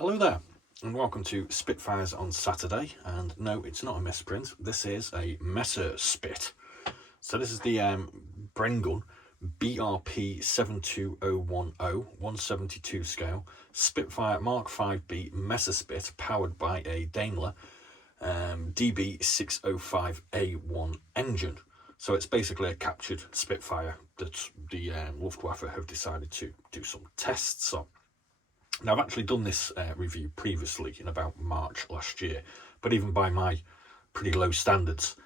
Hello there, and welcome to Spitfires on Saturday. And no, it's not a misprint. This is a Messerspit. So this is the Brengun BRP72010 172 scale Spitfire Mkvb Messerspit, powered by a Daimler DB-605A-1 engine. So it's basically a captured Spitfire that the Luftwaffe have decided to do some tests on. Now, I've actually done this review previously in about March last year, but even by my pretty low standards,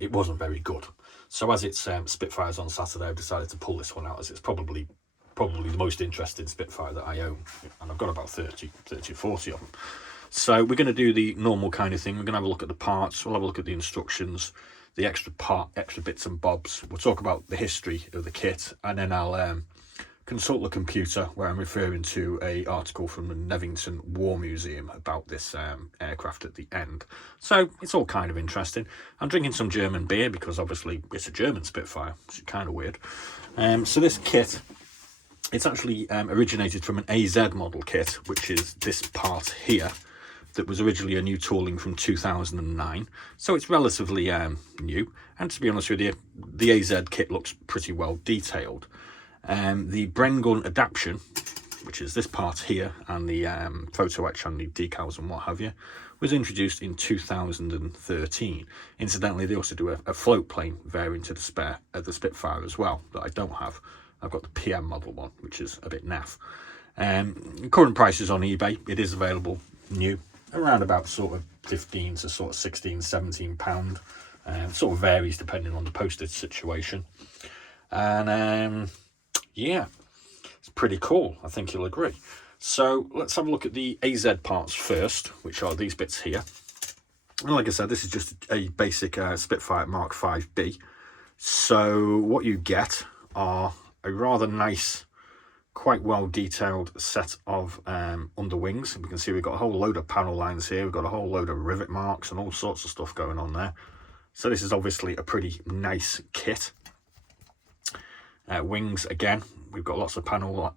it wasn't very good. So as it's Spitfires on Saturday, I've decided to pull this one out, as it's probably the most interesting Spitfire that I own, and I've got about 30 or 40 of them. So we're going to do the normal kind of thing. We're going to have a look at the parts, we'll have a look at the instructions, the extra bits and bobs. We'll talk about the history of the kit, and then I'll consult the computer, where I'm referring to an article from the Nevington War Museum about this aircraft at the end. So it's all kind of interesting. I'm drinking some German beer because obviously it's a German Spitfire, which is kind of weird. So this kit, it's actually originated from an AZ model kit, which is this part here, that was originally a new tooling from 2009. So it's relatively new. And to be honest with you, the AZ kit looks pretty well detailed. The Brengun adaptation, which is this part here, and the photo etch on the decals and what have you, was introduced in 2013. Incidentally, they also do a float plane variant of the Spitfire as well, that I don't have. I've got the PM model one, which is a bit naff. Current prices on eBay, it is available new, around about sort of 15 to sort of 16, 17 pound. Sort of varies depending on the postage situation. And yeah, it's pretty cool. I think you'll agree. So let's have a look at the AZ parts first, which are these bits here. And like I said, this is just a basic Spitfire Mkvb. So what you get are a rather nice, quite well detailed set of underwings. We can see we've got a whole load of panel lines here. We've got a whole load of rivet marks and all sorts of stuff going on there. So this is obviously a pretty nice kit. Wings, again, we've got lots of panel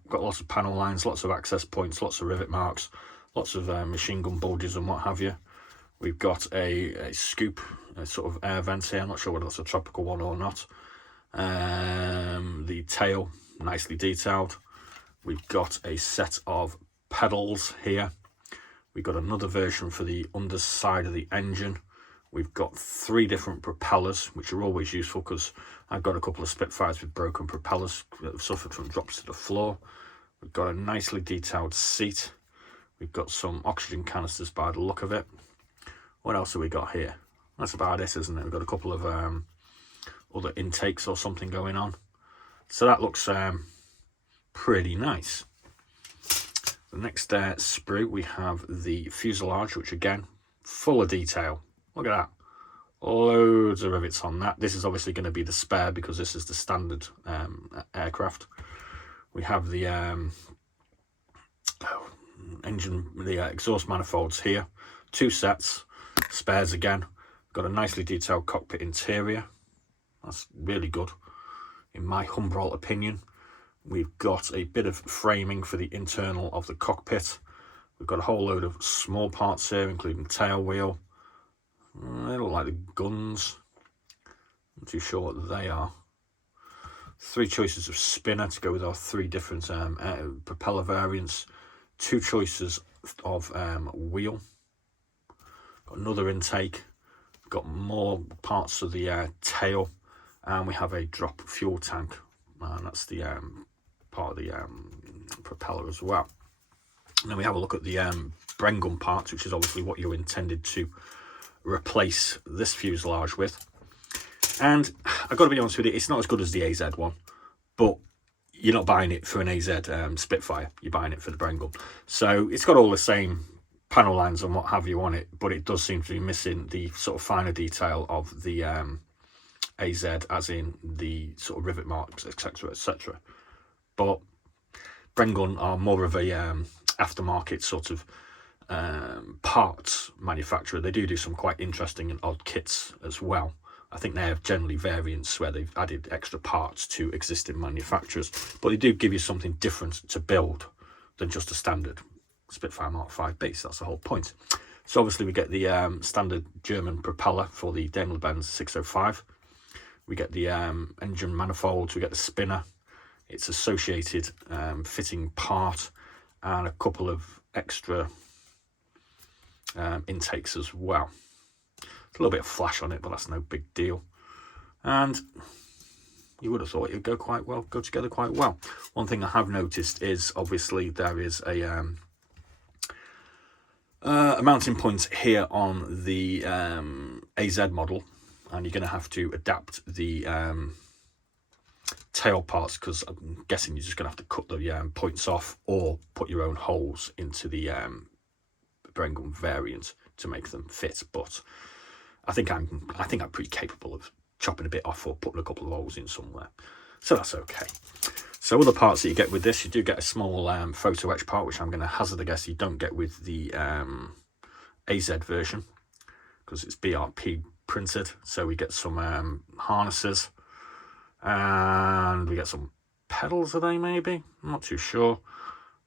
lines, lots of access points, lots of rivet marks, lots of machine gun bulges and what have you. We've got a scoop, a sort of air vent here. I'm not sure whether that's a tropical one or not. The tail, nicely detailed. We've got a set of pedals here. We've got another version for the underside of the engine. We've got 3 different propellers, which are always useful because I've got a couple of Spitfires with broken propellers that have suffered from drops to the floor. We've got a nicely detailed seat. We've got some oxygen canisters by the look of it. What else have we got here? That's about it, isn't it? We've got a couple of other intakes or something going on. So that looks pretty nice. The next sprue, we have the fuselage, which again, full of detail. Look at that. Loads of rivets on that. This is obviously going to be the spare because this is the standard aircraft. We have the engine, the exhaust manifolds here. 2 sets. Spares again. Got a nicely detailed cockpit interior. That's really good, in my humble opinion. We've got a bit of framing for the internal of the cockpit. We've got a whole load of small parts here, including tail wheel. They look like the guns. I'm not too sure what they are. 3 choices of spinner to go with our 3 different propeller variants. 2 choices of wheel. Got another intake. Got more parts of the tail, and we have a drop fuel tank, and that's the part of the propeller as well. And then we have a look at the Brengun parts, which is obviously what you're intended to replace this fuselage with. And I've got to be honest with you, it's not as good as the AZ one, but you're not buying it for an AZ Spitfire, you're buying it for the Brengun. So it's got all the same panel lines and what have you on it, but it does seem to be missing the sort of finer detail of the AZ, as in the sort of rivet marks, etc, etc. But Brengun are more of a aftermarket sort of parts manufacturer. They do some quite interesting and odd kits as well. I think they have generally variants where they've added extra parts to existing manufacturers, but they do give you something different to build than just a standard Spitfire Mark 5B, so that's the whole point. So obviously we get the standard German propeller for the Daimler-Benz 605. We get the engine manifolds, we get the spinner, its associated fitting part, and a couple of extra intakes as well. A little bit of flash on it, but that's no big deal. And you would have thought it would go together quite well. One thing I have noticed is obviously there is a mounting point here on the AZ model, and you're going to have to adapt the tail parts, because I'm guessing you're just going to have to cut the points off or put your own holes into the Brengun variant to make them fit. But I think I'm pretty capable of chopping a bit off or putting a couple of holes in somewhere, so that's okay. So other parts that you get with this, you do get a small photo etch part, which I'm going to hazard a guess you don't get with the AZ version, because it's BRP printed. So we get some harnesses, and we get some pedals, are they maybe? I'm not too sure.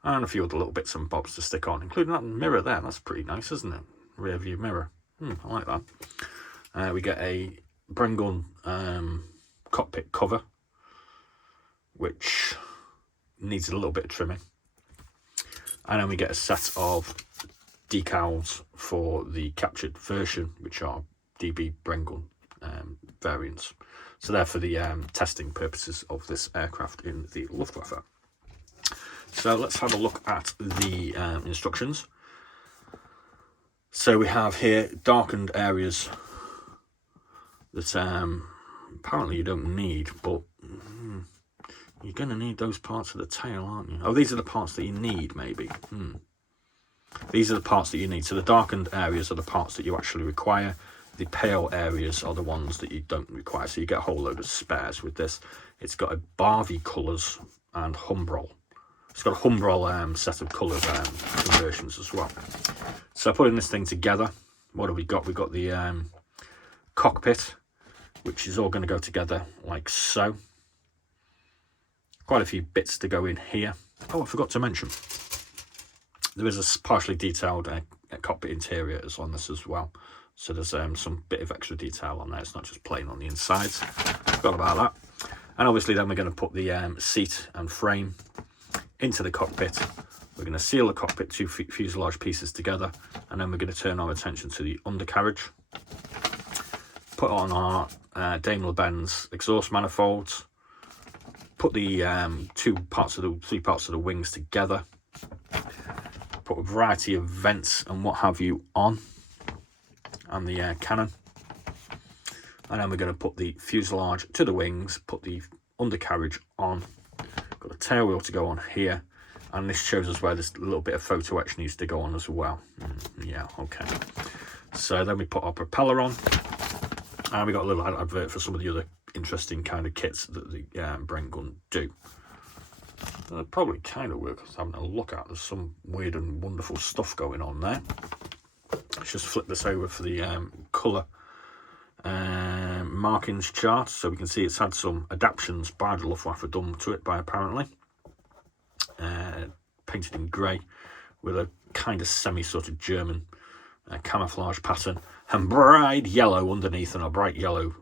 And a few other little bits and bobs to stick on, including that mirror there. That's pretty nice, isn't it? Rear view mirror. I like that. We get a Brengun cockpit cover, which needs a little bit of trimming. And then we get a set of decals for the captured version, which are DB Brengun variants. So they're for the testing purposes of this aircraft in the Luftwaffe. So let's have a look at the instructions. So we have here darkened areas that apparently you don't need, but you're going to need those parts of the tail, aren't you? Oh, these are the parts that you need, maybe. These are the parts that you need. So the darkened areas are the parts that you actually require. The pale areas are the ones that you don't require. So you get a whole load of spares with this. It's got a Barbie colours and Humbrol. It's got a Humbrol set of colour conversions as well. So putting this thing together, what have we got? We've got the cockpit, which is all going to go together like so. Quite a few bits to go in here. Oh, I forgot to mention, there is a partially detailed cockpit interiors on this as well. So there's some bit of extra detail on there. It's not just plain on the insides. Forgot about that. And obviously then we're going to put the seat and frame into the cockpit. We're going to seal the cockpit, two fuselage pieces together, and then we're going to turn our attention to the undercarriage. Put on our Daimler-Benz exhaust manifolds. Put the three parts of the wings together. Put a variety of vents and what have you on, and the cannon. And then we're going to put the fuselage to the wings, put the undercarriage on. Got a tail wheel to go on here, and this shows us where this little bit of photo etch needs to go on as well. Yeah, okay. So then we put our propeller on, and we got a little advert for some of the other interesting kind of kits that the Brengun do. They'll probably kind of worth having a look at. There's some weird and wonderful stuff going on there. Let's just flip this over for the colour markings chart, so we can see it's had some adaptations by the Luftwaffe done to it by apparently. Painted in grey with a kind of semi sort of German camouflage pattern, and bright yellow underneath, and a bright yellow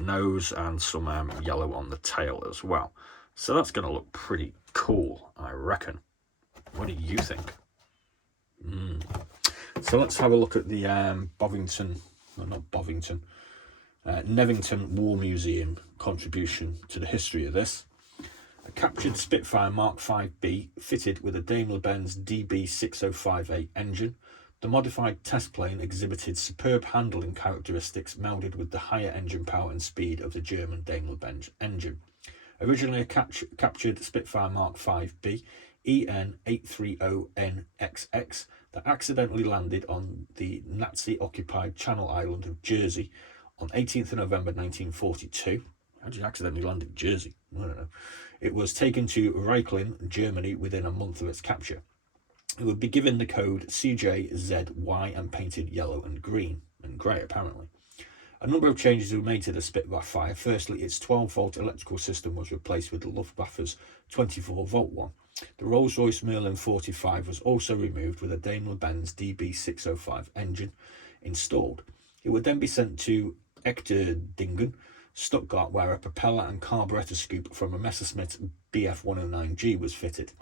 nose, and some yellow on the tail as well. So that's going to look pretty cool, I reckon. What do you think? So let's have a look at the Nevington War Museum contribution to the history of this. A captured Spitfire Mark 5B fitted with a Daimler-Benz DB-605A engine. The modified test plane exhibited superb handling characteristics melded with the higher engine power and speed of the German Daimler-Benz engine. Originally a captured Spitfire Mark 5B EN830NXX that accidentally landed on the Nazi-occupied Channel Island of Jersey on 18th of November 1942. How did you accidentally land in Jersey? I don't know. It was taken to Reichlin, Germany, within a month of its capture. It would be given the code CJZY and painted yellow and green, and grey apparently. A number of changes were made to the Spitfire. Firstly, its 12-volt electrical system was replaced with the Luftwaffe's 24-volt one. The Rolls-Royce Merlin 45 was also removed with a Daimler-Benz DB-605 engine installed. It would then be sent to Echterdingen, Stuttgart, where a propeller and carburetor scoop from a Messerspit Bf109G was fitted.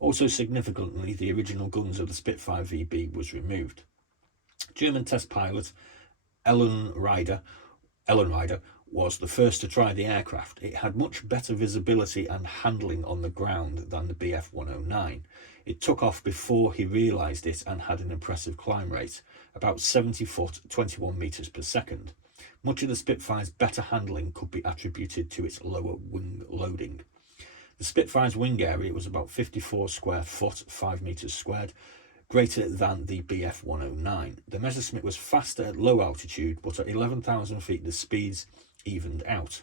Also significantly, the original guns of the Spitfire VB was removed. German test pilot Ellen Ryder was the first to try the aircraft. It had much better visibility and handling on the ground than the Bf109. It took off before he realised it and had an impressive climb rate, about 70 foot, 21 metres per second. Much of the Spitfire's better handling could be attributed to its lower wing loading. The Spitfire's wing area was about 54 square foot, 5 metres squared, greater than the Bf109. The Messerschmitt was faster at low altitude, but at 11,000 feet the speeds evened out.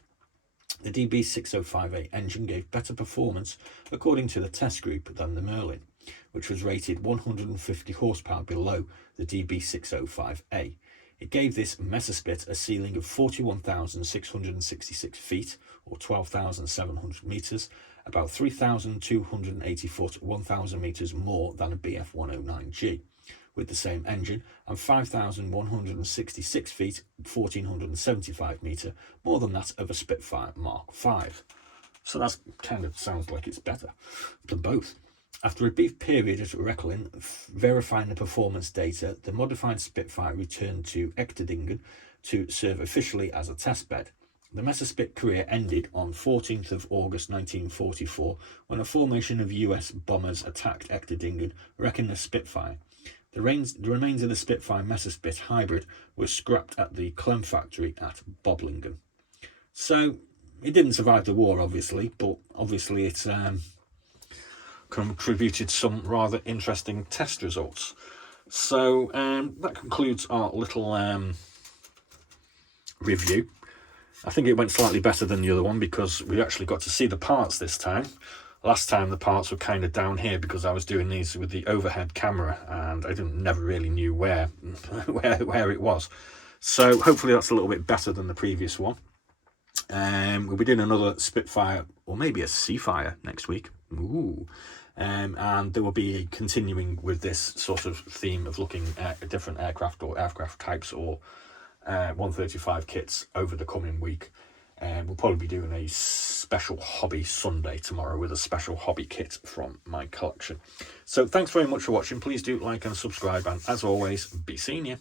The DB-605A engine gave better performance according to the test group than the Merlin, which was rated 150 horsepower below the DB-605A. It gave this Messerspit a ceiling of 41,666 feet, or 12,700 metres, about 3,280 foot, 1,000 metres more than a Bf109G, with the same engine, and 5,166 feet, 1,475 metre, more than that of a Spitfire Mark V. So that kind of sounds like it's better than both. After a brief period at Rechlin verifying the performance data, the modified Spitfire returned to Echterdingen to serve officially as a testbed. The Messerspit career ended on 14th of August 1944 when a formation of US bombers attacked Echterdingen, wrecking the Spitfire. The remains of the Spitfire Messerspit hybrid were scrapped at the Clem factory at Boblingen. So it didn't survive the war, obviously, but obviously it's contributed some rather interesting test results. So that concludes our little review. I think it went slightly better than the other one because we actually got to see the parts this time. Last time the parts were kind of down here because I was doing these with the overhead camera and I never really knew where it was. So hopefully that's a little bit better than the previous one. We'll be doing another Spitfire or maybe a Seafire next week. Ooh. And there will be continuing with this sort of theme of looking at different aircraft or aircraft types or 135 kits over the coming week. We'll probably be doing a special hobby Sunday tomorrow with a special hobby kit from my collection. So thanks very much for watching. Please do like and subscribe, and as always, be seeing you.